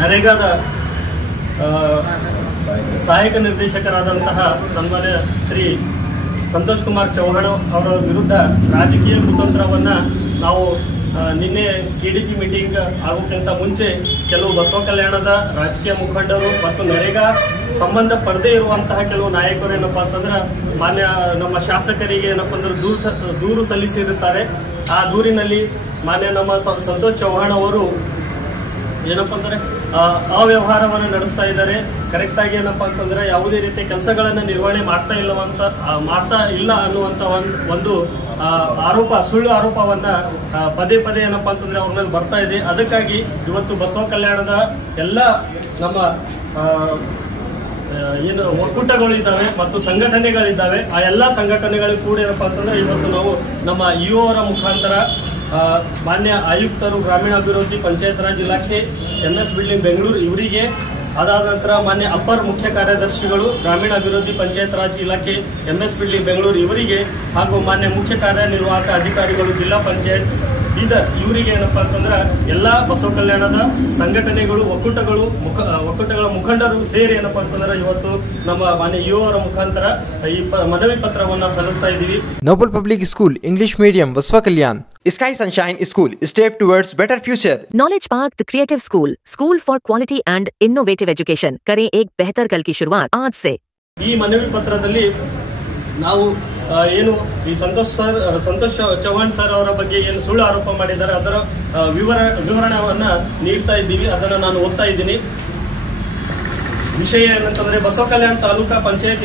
ನರೇಗಾದ ಸಹಾಯಕ ನಿರ್ದೇಶಕರಾದಂತಹ ಸನ್ಮಾನ್ಯ ಶ್ರೀ ಸಂತೋಷ್ ಕುಮಾರ್ ಚೌಹಾಣ್ ಅವರ ವಿರುದ್ಧ ರಾಜಕೀಯ ಕುತಂತ್ರವನ್ನು ನಾವು ನಿನ್ನೆ ಕೆಡಿಪಿ ಮೀಟಿಂಗ್ ಆಗೋಕ್ಕಿಂತ ಮುಂಚೆ ಕೆಲವು ಬಸವ ಕಲ್ಯಾಣದ ರಾಜಕೀಯ ಮುಖಂಡರು ಮತ್ತು ನರೇಗಾ ಸಂಬಂಧ ಪಡದೇ ಇರುವಂತಹ ಕೆಲವು ನಾಯಕರು ಏನಪ್ಪ ಅಂತಂದ್ರೆ ಮಾನ್ಯ ನಮ್ಮ ಶಾಸಕರಿಗೆ ಏನಪ್ಪ ಅಂದ್ರೆ ದೂರು ಸಲ್ಲಿಸಿರುತ್ತಾರೆ. ಆ ದೂರಿನಲ್ಲಿ ಮಾನ್ಯ ನಮ್ಮ ಸಂತೋಷ್ ಚೌಹಾಣ್ ಅವರು ಏನಪ್ಪ ಅಂದ್ರೆ ಅವ್ಯವಹಾರವನ್ನು ನಡೆಸ್ತಾ ಇದ್ದಾರೆ. ಕರೆಕ್ಟಾಗಿ ಏನಪ್ಪ ಅಂತಂದ್ರೆ ಯಾವುದೇ ರೀತಿಯ ಕೆಲಸಗಳನ್ನು ನಿರ್ವಹಣೆ ಮಾಡ್ತಾ ಇಲ್ಲ ಅನ್ನುವಂಥ ಒಂದು ಆರೋಪ, ಸುಳ್ಳು ಆರೋಪವನ್ನ ಪದೇ ಪದೇ ಏನಪ್ಪ ಅಂತಂದ್ರೆ ಅವ್ರ ಮೇಲೆ ಬರ್ತಾ ಇದೆ. ಅದಕ್ಕಾಗಿ ಇವತ್ತು ಬಸವ ಕಲ್ಯಾಣದ ಎಲ್ಲ ನಮ್ಮ ಏನು ಒಕ್ಕೂಟಗಳಿದ್ದಾವೆ ಮತ್ತು ಸಂಘಟನೆಗಳಿದ್ದಾವೆ, ಆ ಎಲ್ಲ ಸಂಘಟನೆಗಳು ಕೂಡ ಏನಪ್ಪ ಅಂತಂದ್ರೆ ಇವತ್ತು ನಾವು ನಮ್ಮ ಯುವರ ಮುಖಾಂತರ ಮಾನ್ಯ ಆಯುಕ್ತರು ಗ್ರಾಮೀಣಾಭಿವೃದ್ಧಿ ಪಂಚಾಯತ್ ರಾಜ್ ಇಲಾಖೆ MS ಬಿಲ್ಡಿಂಗ್ ಬೆಂಗಳೂರು ಇವರಿಗೆ, ಅದಾದ ನಂತರ ಮಾನ್ಯ ಅಪ್ಪರ್ ಮುಖ್ಯ ಕಾರ್ಯದರ್ಶಿಗಳು ಗ್ರಾಮೀಣಾಭಿವೃದ್ಧಿ ಪಂಚಾಯತ್ ರಾಜ್ ಇಲಾಖೆ MS ಬಿಲ್ಡಿಂಗ್ ಬೆಂಗಳೂರು ಇವರಿಗೆ, ಹಾಗೂ ಮಾನ್ಯ ಮುಖ್ಯ ಕಾರ್ಯನಿರ್ವಾಹಕ ಅಧಿಕಾರಿಗಳು ಜಿಲ್ಲಾ ಪಂಚಾಯತ್ ಬೀದರ್ ಇವರಿಗೆ ಏನಪ್ಪಾ ಅಂತಂದ್ರೆ ಎಲ್ಲ ಬಸವ ಕಲ್ಯಾಣದ ಸಂಘಟನೆಗಳು ಒಕ್ಕೂಟಗಳ ಮುಖಂಡರು ಸೇರಿ ಏನಪ್ಪಾ ಅಂತಂದ್ರೆ ಇವತ್ತು ನಮ್ಮ ಮಾನ್ಯ ಯುವರ ಮುಖಾಂತರ ಈ ಮನವಿ ಪತ್ರವನ್ನ ಸಲ್ಲಿಸ್ತಾ ಇದ್ದೀವಿ. Noble Public School English Medium Baswa Kalyan, Sky Sunshine School, step towards better future. Knowledge Park the Creative School for quality and innovative education. करें एक बेहतर कल की शुरुआत आज से. ಈ ಮನವಿ ಪತ್ರದಲ್ಲಿ ನಾವು ಏನು ಈ ಸಂತೋಷ್ ಚೌಹಾಣ್ ಸರ್ ಅವರ ಬಗ್ಗೆ ಏನು ಸುಳ್ಳು ಆರೋಪ ಮಾಡಿದ್ದಾರೆ ಅದರ ವಿವರಣೆಯನ್ನ ನೀಡ್ತಾ ಇದ್ದೀವಿ. ಅದನ್ನು ನಾನು ಓದ್ತಾ ಇದ್ದೀನಿ. ವಿಷಯ ಏನಂತಂದ್ರೆ ಬಸವ ಕಲ್ಯಾಣ ತಾಲೂಕಾ ಪಂಚಾಯತ್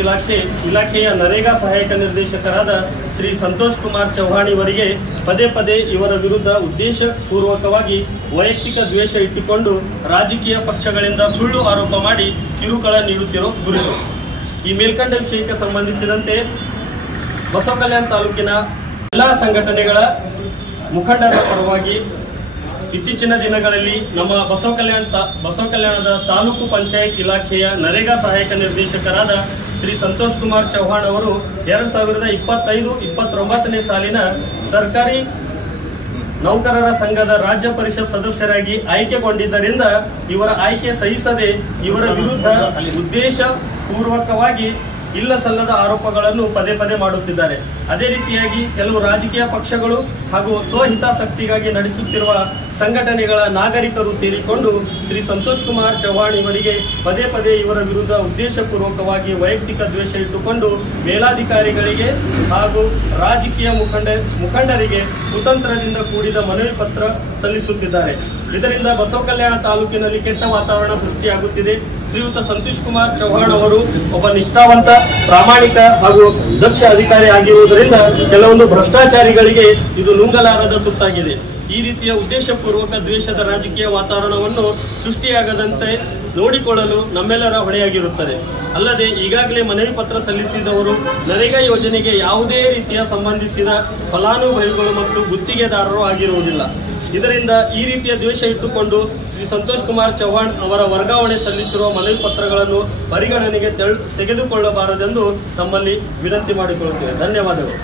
ಇಲಾಖೆಯ ನರೇಗಾ ಸಹಾಯಕ ನಿರ್ದೇಶಕರಾದ ಶ್ರೀ ಸಂತೋಷ್ ಕುಮಾರ್ ಚೌಹಾಣ್ ಇವರಿಗೆ ಪದೇ ಪದೇ ಇವರ ವಿರುದ್ಧ ಉದ್ದೇಶ ಪೂರ್ವಕವಾಗಿ ವೈಯಕ್ತಿಕ ದ್ವೇಷ ಇಟ್ಟುಕೊಂಡು ರಾಜಕೀಯ ಪಕ್ಷಗಳಿಂದ ಸುಳ್ಳು ಆರೋಪ ಮಾಡಿ ಕಿರುಕುಳ ನೀಡುತ್ತಿರೋ ಕುರಿತು ಈ ಮೇಲ್ಕಂಡ ವಿಷಯಕ್ಕೆ ಸಂಬಂಧಿಸಿದಂತೆ ಬಸವ ಕಲ್ಯಾಣ ತಾಲೂಕಿನ ಎಲ್ಲ ಸಂಘಟನೆಗಳ ಮುಖಂಡರ ಪರವಾಗಿ ಇತ್ತೀಚಿನ ದಿನಗಳಲ್ಲಿ ನಮ್ಮ ಬಸವ ಕಲ್ಯಾಣದ ತಾಲೂಕು ಪಂಚಾಯತ್ ಇಲಾಖೆಯ ನರೇಗಾ ಸಹಾಯಕ ನಿರ್ದೇಶಕರಾದ ಶ್ರೀ ಸಂತೋಷ್ ಕುಮಾರ್ ಚೌಹಾಣ್ ಅವರು 2025-29ನೇ ಸಾಲಿನ ಸರ್ಕಾರಿ ನೌಕರರ ಸಂಘದ ರಾಜ್ಯ ಪರಿಷತ್ ಸದಸ್ಯರಾಗಿ ಆಯ್ಕೆಗೊಂಡಿದ್ದರಿಂದ ಇವರ ಆಯ್ಕೆ ಸಹಿಸದೆ ಇವರ ವಿರುದ್ಧ ಉದ್ದೇಶ ಪೂರ್ವಕವಾಗಿ ಇಲ್ಲ ಸಲ್ಲದ ಆರೋಪಗಳನ್ನು ಪದೇ ಪದೇ ಮಾಡುತ್ತಿದ್ದಾರೆ. ಅದೇ ರೀತಿಯಾಗಿ ಕೆಲವು ರಾಜಕೀಯ ಪಕ್ಷಗಳು ಹಾಗೂ ಸ್ವಹಿತಾಸಕ್ತಿಗಾಗಿ ನಡೆಸುತ್ತಿರುವ ಸಂಘಟನೆಗಳ ನಾಗರಿಕರು ಸೇರಿಕೊಂಡು ಶ್ರೀ ಸಂತೋಷ್ ಕುಮಾರ್ ಚೌಹಾಣ್ ಇವರಿಗೆ ಪದೇ ಪದೇ ಇವರ ವಿರುದ್ಧ ಉದ್ದೇಶಪೂರ್ವಕವಾಗಿ ವೈಯಕ್ತಿಕ ದ್ವೇಷ ಇಟ್ಟುಕೊಂಡು ಮೇಲಾಧಿಕಾರಿಗಳಿಗೆ ಹಾಗೂ ರಾಜಕೀಯ ಮುಖಂಡರಿಗೆ ಕುತಂತ್ರದಿಂದ ಕೂಡಿದ ಮನವಿ ಪತ್ರ ಸಲ್ಲಿಸುತ್ತಿದ್ದಾರೆ. ಇದರಿಂದ ಬಸವ ಕಲ್ಯಾಣ ತಾಲೂಕಿನಲ್ಲಿ ಕೆಟ್ಟ ವಾತಾವರಣ ಸೃಷ್ಟಿಯಾಗುತ್ತಿದೆ. ಶ್ರೀಯುತ ಸಂತೋಷ್ ಕುಮಾರ್ ಚೌಹಾಣ್ ಅವರು ಒಬ್ಬ ನಿಷ್ಠಾವಂತ, ಪ್ರಾಮಾಣಿಕ ಹಾಗೂ ದಕ್ಷ ಅಧಿಕಾರಿ ಆಗಿರುವುದರಿಂದ ಕೆಲವೊಂದು ಭ್ರಷ್ಟಾಚಾರಿಗಳಿಗೆ ಇದು ನುಂಗಲಾರದ ತುತ್ತಾಗಿದೆ. ಈ ರೀತಿಯ ಉದ್ದೇಶಪೂರ್ವಕ ದ್ವೇಷದ ರಾಜಕೀಯ ವಾತಾವರಣವನ್ನು ಸೃಷ್ಟಿಯಾಗದಂತೆ ನೋಡಿಕೊಳ್ಳಲು ನಮ್ಮೆಲ್ಲರ ಹೊಣೆಯಾಗಿರುತ್ತದೆ. ಅಲ್ಲದೆ ಈಗಾಗಲೇ ಮನವಿ ಪತ್ರ ಸಲ್ಲಿಸಿದವರು ನರೇಗಾ ಯೋಜನೆಗೆ ಯಾವುದೇ ರೀತಿಯ ಸಂಬಂಧಿಸಿದ ಫಲಾನುಭವಿಗಳು ಮತ್ತು ಗುತ್ತಿಗೆದಾರರು ಆಗಿರುವುದಿಲ್ಲ. ಇದರಿಂದ ಈ ರೀತಿಯ ದ್ವೇಷ ಇಟ್ಟುಕೊಂಡು ಶ್ರೀ ಸಂತೋಷ್ ಕುಮಾರ್ ಚೌಹಾಣ್ ಅವರ ವರ್ಗಾವಣೆ ಸಲ್ಲಿಸಿರುವ ಮನವಿ ಪತ್ರಗಳನ್ನು ಪರಿಗಣನೆಗೆ ತೆಗೆದುಕೊಳ್ಳಬಾರದೆಂದು ತಮ್ಮಲ್ಲಿ ವಿನಂತಿ ಮಾಡಿಕೊಳ್ಳುತ್ತೇವೆ. ಧನ್ಯವಾದಗಳು.